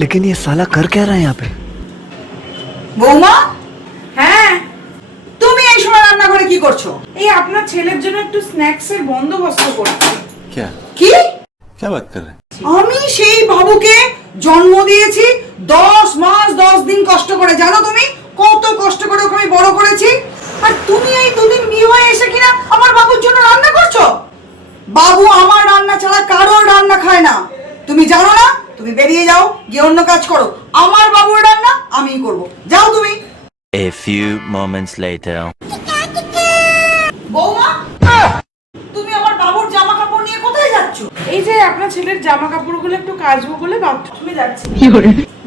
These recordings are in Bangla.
लेकिन ये साला कर क्या रहा है यहाँ पे? বৌমা, হ্যাঁ তুমি এই সময় রান্নাঘরে কি করছো? এই আপনার ছেলের জন্য একটু স্ন্যাক্স এর বন্দোবস্ত করছি। क्या কি? क्या बात कर रहे हैं? আমি সেই বাবুকে জন্ম দিয়েছি 10 মাস 10 দিন কষ্ট করে, জানো তুমি কত কষ্ট করে ওকে আমি বড় করেছি, আর তুমি এই দুদিন বিয়ে হয়ে এসে কিনা আমার বাবুর জন্য রান্না করছো? বাবু আমার রান্না ছাড়া কারোর রান্না খায় না, তুমি জানো না? তুমি বেরিয়ে যাও, গিয়ে অন্য কাজ করো, আমার বাবুর রান্না আমিই করব, যাও তুমি। A few moments later. বৌমা, তুমি আমার বাবুর জামা কাপড় নিয়ে কোথায় যাচ্ছ? এই যে আপনার ছেলের জামা কাপড়গুলো একটু কাচবো বলে বাথরুমে যাচ্ছি।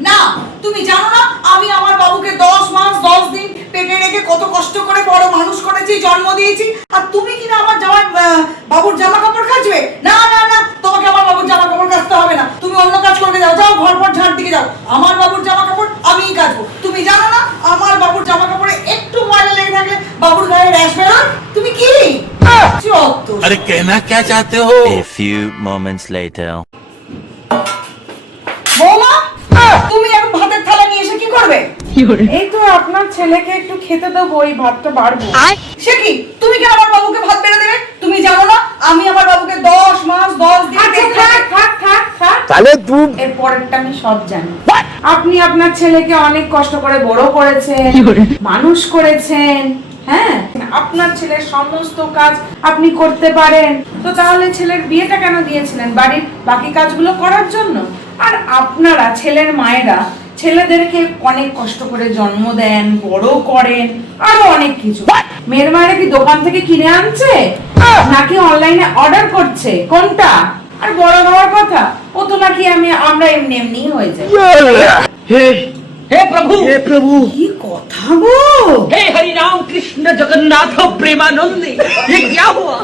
না, তুমি জানো না আমি আমার বাবুকে 10 মাস 10 দিন পেটে রেখে কত কষ্ট করে বড় মানুষ করেছি, জন্ম দিয়েছি, আর তুমি কিনা আমার বাবুর জামা কাপড় কাচবে? না না না, তোমাকে আমার বাবুর জামা কাপড় কাচতে হবে না, তুমি অন্য কাজ করতে যাও, যাও ঘর পর ঝাড় দিকে যাও, আমার বাবুর জামা কাপড় আমিই কাচবো। তুমি জানো না আমার বাবুর জামা কাপড়ে একটু ময়লা লেগে থাকলে বাবুর গায়ে র্যাশ বেরোয়? তুমি কি अरे कहना क्या चाहते हो? A few moments later. বৌমা, তুমি এখন ভাতের থালা নিয়ে এসে কি করবে? এই তো আপনার ছেলেকে একটু খেতে দেবো, এই ভাতটা বাড়বো। সে কি, তুমি কি আমার বাবুকে ভাত বেড়ে দেবে? তুমি জানো না আমি আমার বাবুকে 10 মাস 10 দিন আচ্ছা পেটে থাক রেখে- থাক থাক থাক, साले तू এর পরেরটা আমি সব জানি। আপনি আপনার ছেলেকে অনেক কষ্ট করে বড় করেছেন, মানুষ করেছেন, হ্যাঁ আপনার ছেলের সমস্ত কাজ আপনি করতে পারেন, তো তাহলে ছেলের বিয়েটা কেন দিয়েছিলেন? বাড়ির বাকি কাজগুলো করার জন্য। আর আপনারা ছেলের মায়েরা ছেলেদেরকে অনেক কষ্ট করে জন্ম দেন, বড় করেন, আরো অনেক কিছু। মেয়ের মায়েরা কি দোকান থেকে কিনে আনছে নাকি অনলাইনে অর্ডার করছে, কোনটা? আর বড় হওয়ার কথা ও তো নাকি আমরা এমনি এমনি হয়ে যাই। हे प्रभु কি কথা গো? हे हरि राम कृष्ण जगन्नाथ प्रेमानंदी ये क्या हुआ?